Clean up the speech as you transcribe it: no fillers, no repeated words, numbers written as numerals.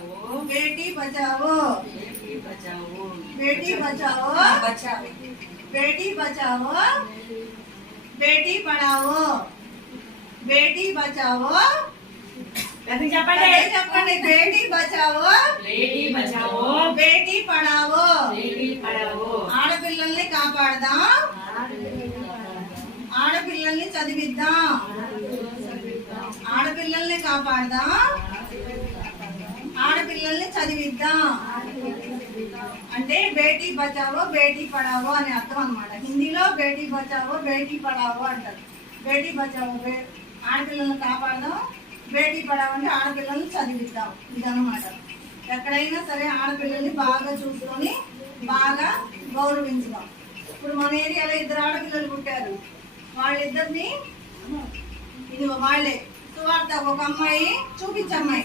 बचाओ बेटी बचाओ बेटी बचाओ बेटी बचाओ बचाओ बेटी बचाओ बेटी पढ़ाओ बेटी बचाओ చెప్పండి बेटी बचाओ बेटी बचाओ बेटी पढ़ाओ बेटी पढ़ाओ ఆడపిల్లల్ని కాపాడదాం ఆడపిల్లల్ని చదివిద్దాం ఆడపిల్లల్ని కాపాడదాం ఆడపిల్లల్ని చదివిద్దాం అంటే బేటీ బచావో బేటీ పడావో అని అర్థం అన్నమాట. హిందీలో బేటీ బచావో బేటీ పడావో అంటారు. బేటీ బచావో ఆడపిల్లల్ని కాపాడదాం, బేటీ పడావో అంటే ఆడపిల్లల్ని చదివిద్దాం. ఇదన్నమాట. ఎక్కడైనా సరే ఆడపిల్లల్ని బాగా చూసుకొని బాగా గౌరవించుదాం. ఇప్పుడు మన ఏరియాలో 2 ఆడపిల్లలు పుట్టారు. వాళ్ళిద్దరిని ఇది వాళ్ళే సువార్త ఒక అమ్మాయి చూపించమ్మాయి